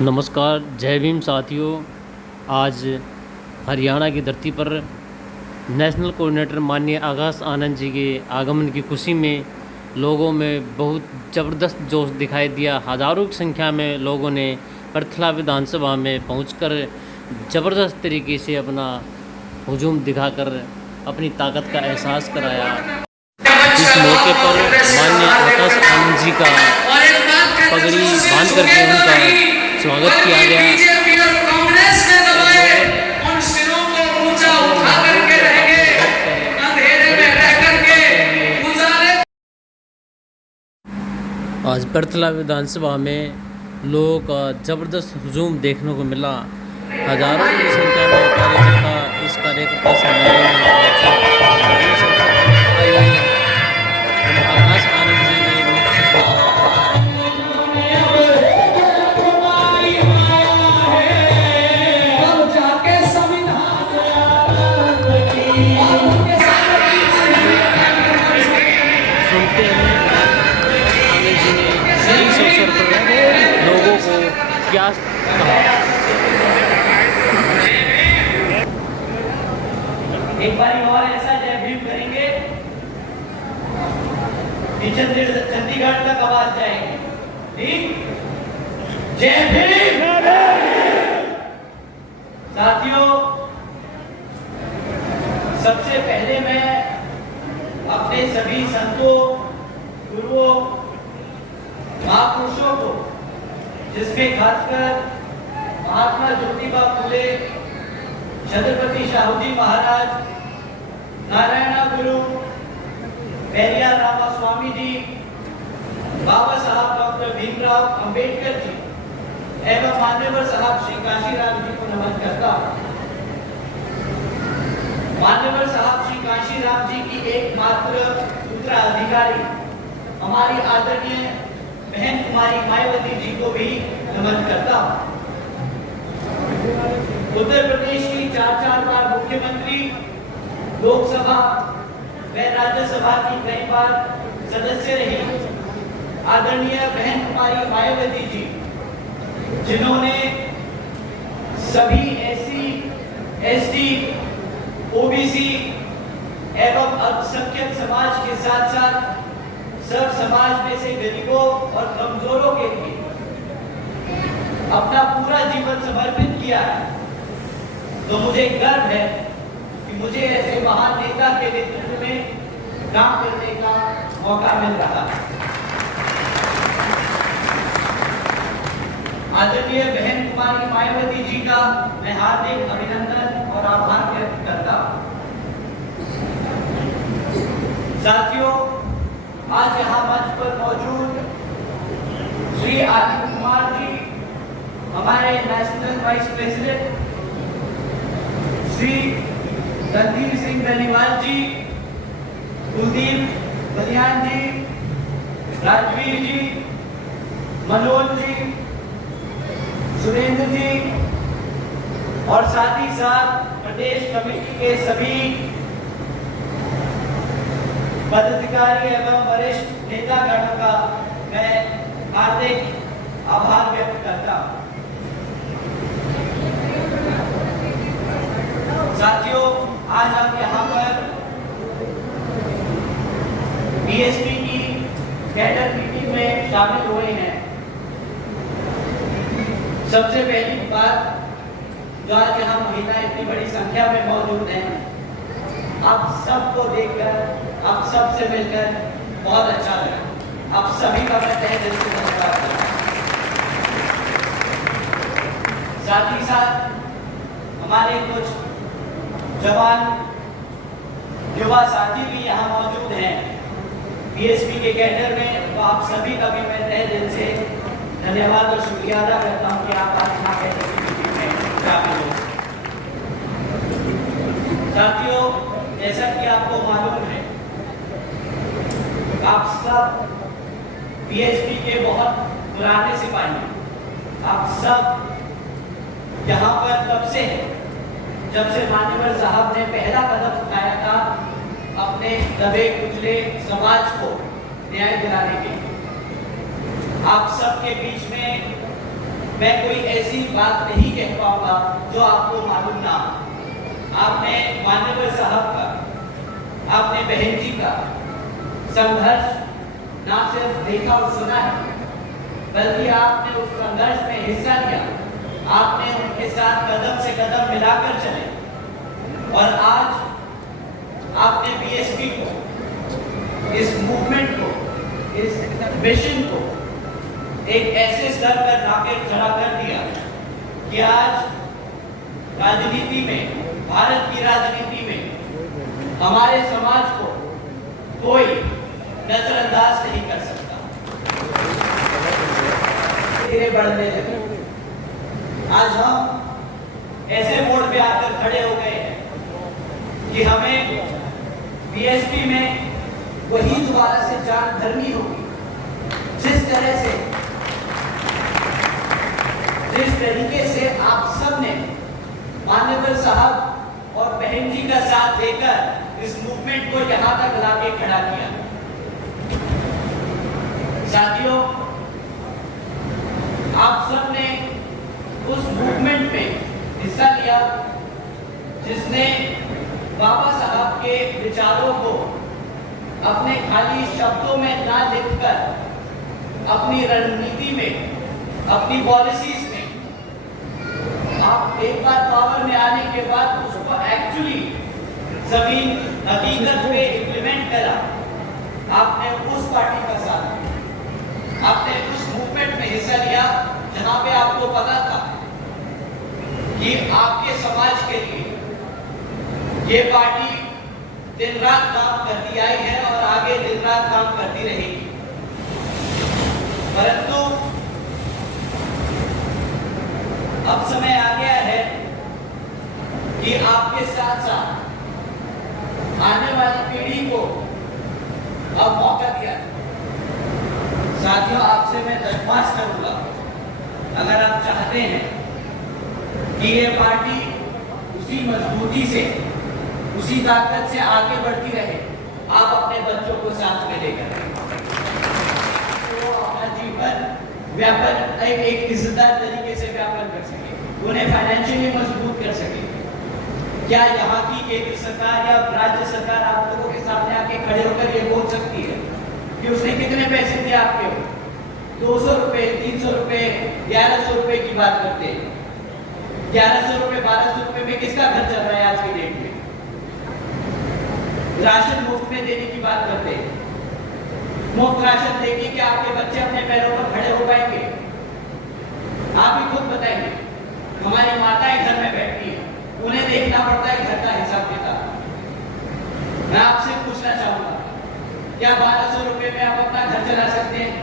नमस्कार, जय भीम साथियों। आज हरियाणा की धरती पर नेशनल कोऑर्डिनेटर माननीय आकाश आनंद जी के आगमन की खुशी में लोगों में बहुत ज़बरदस्त जोश दिखाई दिया। हज़ारों की संख्या में लोगों ने पृथला विधानसभा में पहुंचकर ज़बरदस्त तरीके से अपना हुजूम दिखाकर अपनी ताकत का एहसास कराया। इस मौके पर माननीय आकाश आनंद जी का पगड़ी बांध करके उनका स्वागत किया गया। बीजेपी और कांग्रेस के दबाए उन सिरों को ऊंचा उठा करके रहेंगे, अंधेरे में रह करके गुजारे। आज पृथला विधानसभा में लोगों का जबरदस्त हुजूम देखने को मिला। हजारों की संख्या में कार्यकर्ता इस कार्यकर्ता सम्मेलन में आकाश आनंद जी ने मुख्य सुनते हैं आनंद जी ने इस अवसर पर लोगों को क्या कहा। एक बार और ऐसा जय भीम करेंगे कि चंडीगढ़ तक आवाज जाएगी। ठीक, जय भीम। साथियों, सबसे पहले मैं अपने सभी संतों, गुरुओं, महापुरुषों को, जिसमें खासकर महात्मा ज्योतिबा फुले, छत्रपति शाहू जी महाराज, नारायण गुरु, पेरियार रामास्वामी जी, बाबा साहब डॉक्टर भीमराव अंबेडकर जी एवं मान्यवर साहब श्री काशीराम जी को नमन करता हूं। मान्यवर साहब श्री काशीराम जी की एकमात्र उत्तराधिकारी हमारी आदरणीय बहन कुमारी मायावती जी को भी नमन करता हूं। उत्तर प्रदेश की 4 बार मुख्यमंत्री, लोकसभा व राज्यसभा की कई बार सदस्य रही आदरणीय बहन कुमारी मायावती जी, जिन्होंने सभी एससी, एसटी, ओबीसी एवं अल्पसंख्यक समाज के साथ साथ सब समाज में से गरीबों और कमजोरों के लिए अपना पूरा जीवन समर्पित किया है। तो मुझे गर्व है कि मुझे ऐसे महान नेता के नेतृत्व में काम करने का मौका मिल रहा है। आदरणीय बहन कुमारी मायावती जी का मैं हार्दिक अभिनंदन और आभार व्यक्त करता हूं। साथियों, आज यहाँ मंच पर मौजूद श्री आदित्य कुमार जी, हमारे national vice president, Shri Randhir Singh Beniwal ji, Kuldeep Balyan ji, Rajveer ji, Manoj ji, Surendra ji और साथ ही साथ प्रदेश कमेटी के सभी पदाधिकारी एवं वरिष्ठ नेतागणों का मैं हार्दिक आभार व्यक्त करता हूं। साथियों, आज हम यहाँ पर बीएसपी की कैडर मीटिंग में शामिल हुए हैं। सबसे पहली बात, जो आज यहाँ महिलाएं इतनी बड़ी संख्या में मौजूद हैं, आप सबको देखकर, आप सबसे मिलकर बहुत अच्छा लगा। आप सभी का मैं तहे दिल से धन्यवाद करता हूं। साथ ही साथ हमारे कुछ जवान युवा साथी भी यहाँ मौजूद हैं बीएसपी के कैडर में। तो आप सभी का भी मैं तहे दिल से धन्यवाद और शुक्रिया अदा करता हूँ कि आप आज यहाँ कैडर की मीटिंग में शामिल हो। साथियों, जैसा कि आपको मालूम है, आप सब बीएसपी के बहुत पुराने सिपाही, आप सब यहाँ पर तब से हैं जब से मान्यवर साहब ने पहला कदम उठाया था अपने दबे कुचले समाज को न्याय दिलाने के लिए। आप सबके बीच में मैं कोई ऐसी बात नहीं कह पाऊंगा जो आपको मालूम ना हो। आपने मान्यवर साहब का, आपने बहन जी का संघर्ष ना सिर्फ देखा और सुना है, बल्कि आपने उस संघर्ष में हिस्सा लिया। आपने उनके साथ कदम से कदम मिलाकर चले और आज आपने बीएसपी को, इस मूवमेंट को, इस मिशन को एक ऐसे स्तर पर रॉकेट खड़ा कर दिया कि आज राजनीति में, भारत की राजनीति में हमारे समाज को कोई नजरअंदाज नहीं कर सकता। धीरे बढ़ने लगे। आज हम ऐसे मोड़ पे आकर खड़े हो गए हैं कि हमें बीएसपी में वही दोबारा से जान भरनी होगी जिस तरह से, जिस तरीके से आप सब ने मान्यवर साहब और बहन जी का साथ देकर इस मूवमेंट को यहां तक लाके खड़ा किया। साथियों, आप सब ने उस मूवमेंट में हिस्सा लिया जिसने बाबा साहब के विचारों को अपने खाली शब्दों में ना लिखकर अपनी रणनीति में, अपनी पॉलिसीज में, आप एक बार पावर में आने के बाद उसको एक्चुअली जमीन हकीकत पे इम्प्लीमेंट करा। आपने उस पार्टी का साथ दिया, आपने उस मूवमेंट में हिस्सा लिया जहां पे आपको पता था कि आपके समाज के लिए ये पार्टी दिन रात काम करती आई है और आगे दिन रात काम करती रहेगी। परंतु अब समय आ गया है कि आपके साथ साथ आने वाली पीढ़ी को अब मौका दिया जाए। साथियों, आपसे मैं दरख्वास्त करूंगा, अगर आप चाहते हैं कि ये पार्टी उसी मजबूती से, उसी ताकत से आगे बढ़ती रहे, आप अपने बच्चों को साथ में लेकर तो अपना जीवन व्यापन एक इज्जतदार तरीके से व्यापन कर सके, उन्हें फाइनेंशियली मजबूत कर सके। क्या यहाँ की केंद्र सरकार या राज्य सरकार आप लोगों के सामने आके खड़े होकर ये बोल सकती है कि उसने कितने पैसे दिए आपके? 200 रुपए, 300 रुपए, 1100 रुपए की बात करते हैं। 1100 रुपए, 1200 रुपए में किसका घर चल रहा है आज की डेट में? राशन मुफ्त में देने की बात करते हैं। मुफ्त राशन देंगे कि आपके बच्चे अपने पैरों पर खड़े हो पाएंगे? आप ही खुद बताएंगे। हमारी माताएं घर में बैठती हैं, उन्हें देखना पड़ता है घर का हिसाब किताब। मैं आपसे पूछना चाहूंगा, क्या 1200 रुपए में आप अपना घर चला सकते हैं?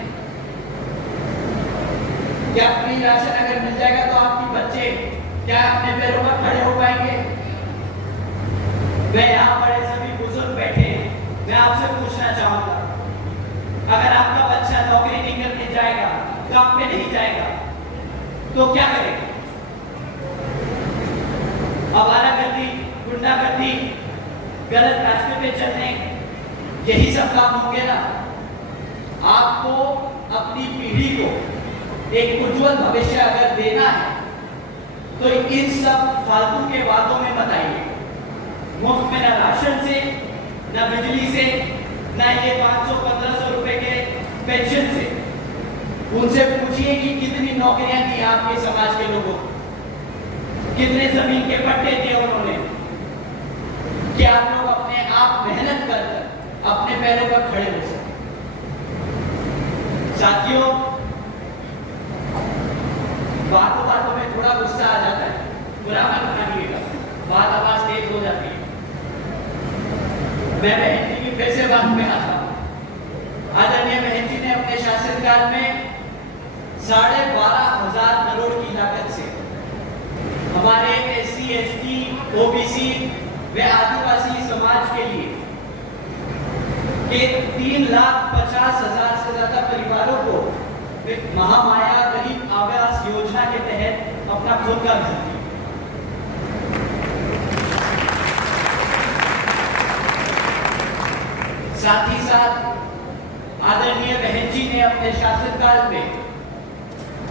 क्या फ्री राशन अगर मिल जाएगा तो आपके बच्चे क्या अपने पैरों पर खड़े हो पाएंगे? मैं यहाँ बड़े सभी बुजुर्ग बैठे हैं, मैं आपसे पूछना चाहूंगा, अगर आपका बच्चा नौकरी नहीं करने जाएगा, काम पे नहीं जाएगा, तो क्या करेगा? आवारागर्दी, गुंडागर्दी, गलत रास्ते पे चलने, यही सब काम होंगे ना? आपको अपनी पीढ़ी को एक उज्जवल भविष्य अगर देना है तो इन सब फालतू के बातों में मत आइए। मुफ्त में ना राशन से, ना बिजली से, ना ये 500-1500 रुपए के पेंशन से। उनसे पूछिए कि कितनी नौकरियां दी आपके समाज के लोगों को, कितने जमीन के पट्टे दिए उन्होंने, कि आप लोग अपने आप मेहनत कर अपने पैरों पर खड़े हो सके। साथियों, बातों बातों में थोड़ा गुस्सा आ जाता है, बुरा मत मानिएगा, बात आवाज तेज हो जाती है। मैं बहन जी की फिर से बात में आता हूं। आदरणीय बहन जी ने अपने शासनकाल में 12,500 करोड़ की लागत से हमारे SC, ST, OBC व आदिवासी समाज के लिए के 3,50,000 से ज्यादा परिवारों को महामाया गरीब आवास योजना के तहत अपना खुद का घर दिया। साथ ही साथ आदरणीय बहन जी ने अपने शासनकाल में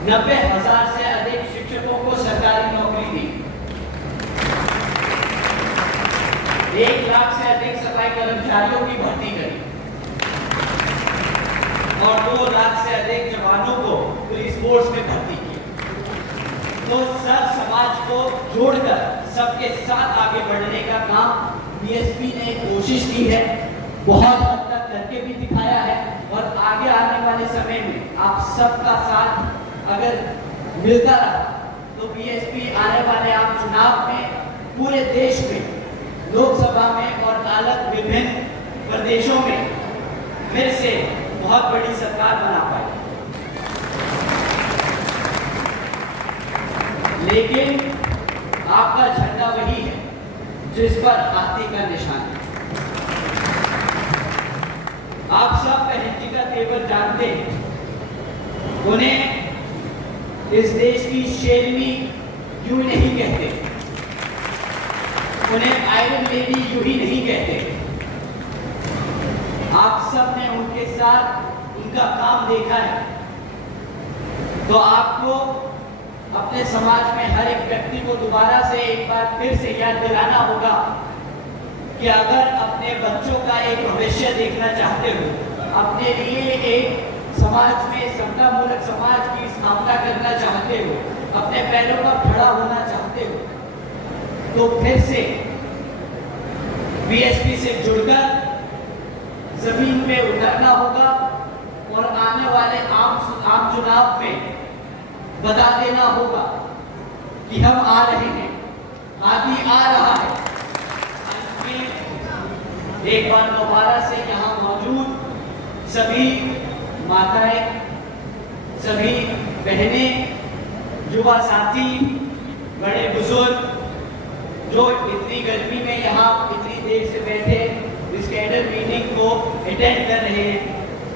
90,000 से अधिक शिक्षकों को सरकारी नौकरी दी, 1 लाख से अधिक सफाई कर्मचारियों की भर्ती करी और 2 लाख से अधिक जवानों को पुलिस फोर्स में भर्ती की। तो सब समाज को जोड़कर सबके साथ आगे बढ़ने का काम बीएसपी ने कोशिश की है, बहुत हद तक करके भी दिखाया है और आगे आने वाले समय में आप सबका साथ अगर मिलता रहा तो बीएसपी आने वाले आम चुनाव में पूरे देश में, लोकसभा में और अलग विभिन्न प्रदेशों में फिर से बहुत बड़ी सरकार बना पाए। लेकिन आपका झंडा वही है जिस पर हाथी का निशान है। आप सब बहन जी का तेवर जानते हैं, उन्हें इस देश की शेरनी यूं नहीं कहते, उन्हें आयरन लेडी यूं ही नहीं कहते। आप सब ने उनके साथ उनका काम देखा है, तो आपको अपने समाज में हर एक व्यक्ति को दोबारा से एक बार फिर से याद दिलाना होगा कि अगर अपने बच्चों का एक भविष्य देखना चाहते हो, अपने लिए एक समाज में समतामूलक समाज की स्थापना करना चाहते हो, अपने पैरों पर खड़ा होना चाहते हो, तो फिर से बीएसपी से जुड़कर जमीन पे उतरना होगा और आने वाले आम चुनाव में बता देना होगा कि हम आ रहे हैं, आदि आ रहा है। एक बार दोबारा से यहाँ मौजूद सभी माताएं, सभी बहनें, युवा साथी, बड़े बुजुर्ग जो इतनी गर्मी में यहाँ इतनी देर से बैठे इस कैडर मीटिंग को अटेंड कर रहे हैं,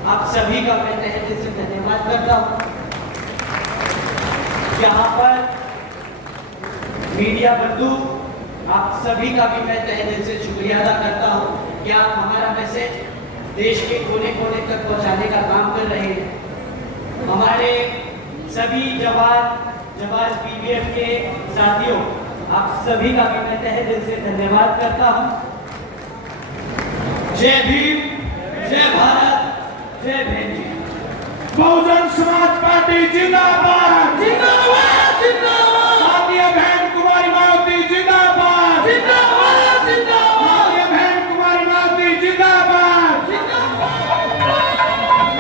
आप सभी का मैं तहे दिल से धन्यवाद करता हूँ। यहाँ पर मीडिया बंधु, आप सभी का भी मैं तहे दिल से शुक्रिया अदा करता हूँ कि आप हमारा मैसेज देश के कोने कोने तक पहुँचाने का काम कर रहे हैं। हमारे सभी जवान पीवीएफ के साथियों, आप सभी का भी मैं तहे दिल से धन्यवाद करता हूँ। जय भीम, जय भारत, जय बहन जी। बहुजन समाज पार्टी जिंदाबाद, जिंदाबाद, जिंदाबाद। माननीय बहन कुमारी मायावती जिंदाबाद, जिंदाबाद, जिंदाबाद। माननीय बहन कुमारी मायावती जिंदाबाद।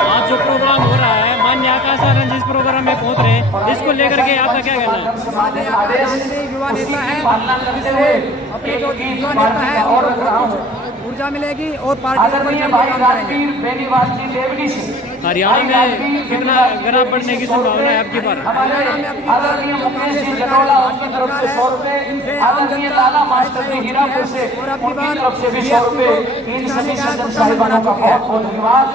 आज जो प्रोग्राम हो रहा है, माननीय आकाश आनंद जिस प्रोग्राम में पहुंच रहे हैं, इसको लेकर के आपका क्या कहना है? युवा नेता है, अपने जो युवा नेता है उनको ऊर्जा मिलेगी और पार्टी हरियाणा में कितना ग्राफ बढ़ने की संभावना है आपकी बार? आदरणीय मुकेश जी जटोला उनकी तरफ से 100 रुपए, आदरणीय लाला मास्टर जी हीरापुर से उनकी तरफ से भी 100 रुपए। इन सभी सज्जन साहिबानों का बहुत बहुत धन्यवाद।